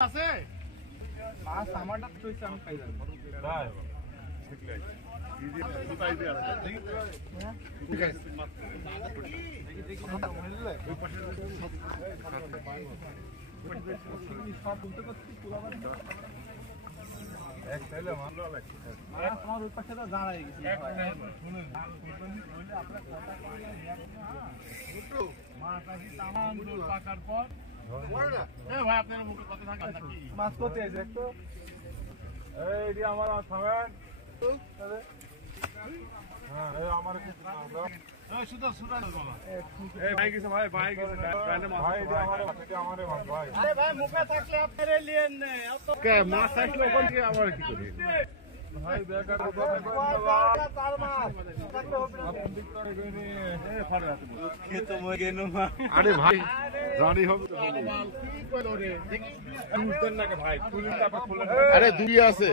আছে মাছ আমারটা তো হইছে আমি খাইলাম ভাই ঠিক আছে ইজি উপায় দিয়ে আছে ঠিক আছে ওই পাশে সব বলতে করছি পুরাবাড়ি এক তাইলে মামলা লাগছে মাছ আমার ওই পাশে তো দাঁড়াই গেছে এক টাইম শুনুন আপনার কথা কইলে দুটো মাছ আসি তামাম দোল পাকার পর ভাই আপনার মুখে কথা থাকে নাকি মাছ করতে আছে একটু এই দি আমার থামেন হ্যাঁ এই আমার এই সুদা সুদা বাবা এই ভাই কিছু ভাই ভাই কিছু ব্র্যান্ডে মাছ ভাই এটা আমারে মাছ ভাই আরে ভাই মুখে থাকলে আপনারে লিয়েন না কে মাছ আসলো কোন থেকে আবার কি করি ভাই বেকার তার মাছ থাকলে হবে না আপনি দিক করে গনি এই ফাড়ে আছে খেতে মই গেনু মা আরে ভাই জানি হবে তো কি কইলো রে দেখি বুঝতেন না কে ভাই খুলিটা খুলে আরে দুই আছে।